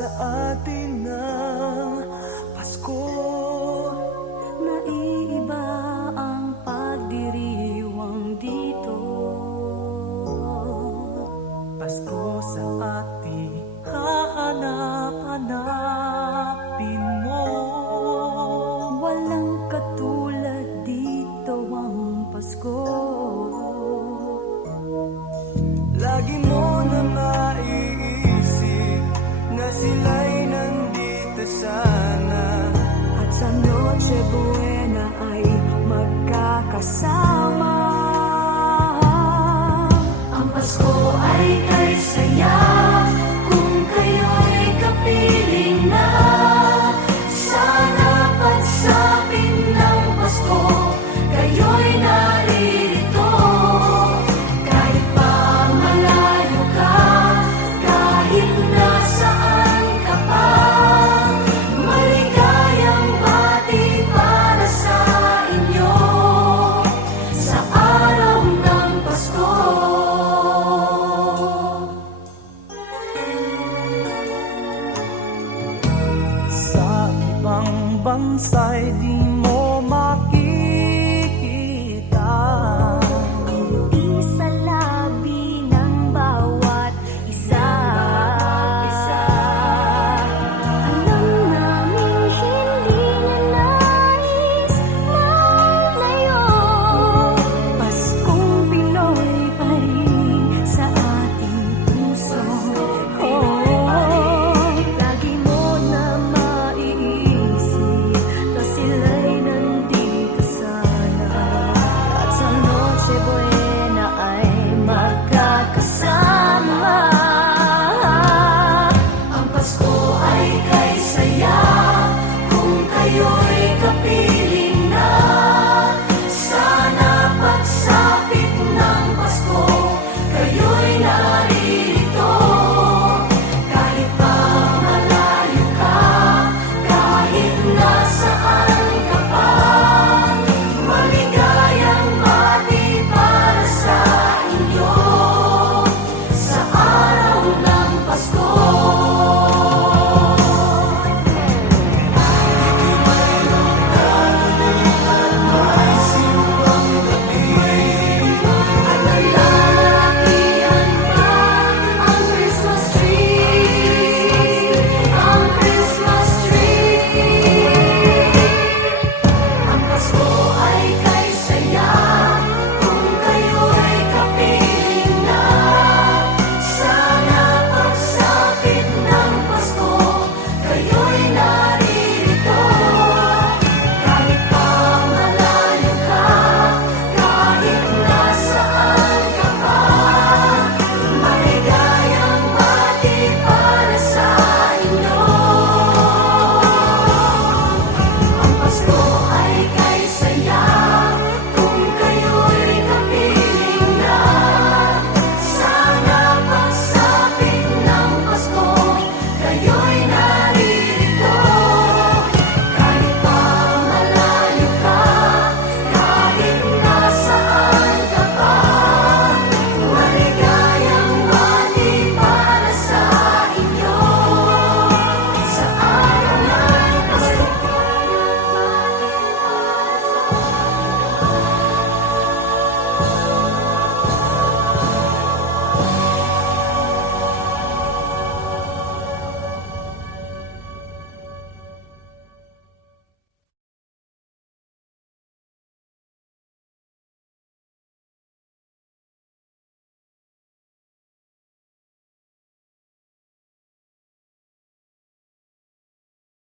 sa atin ang Pasko. Naiiba ang pagdiriwang dito. Pasko sa ating hahanap-hanapin mo. Walang katulad dito ang Pasko. Lagi mo na maiisip na sila'y nandito sana, At sa Noche Buena ay magkakasama. Ang Pasko ay kay saya kung kayo'y kapiling na. Sana pagsapit ng Pasko, kayo'y naririto. Kahit pa malayo ka, kahit nasaan ka pa, maligayang bati para sa inyo sa araw ng Pasko. sa ibang bansa'y di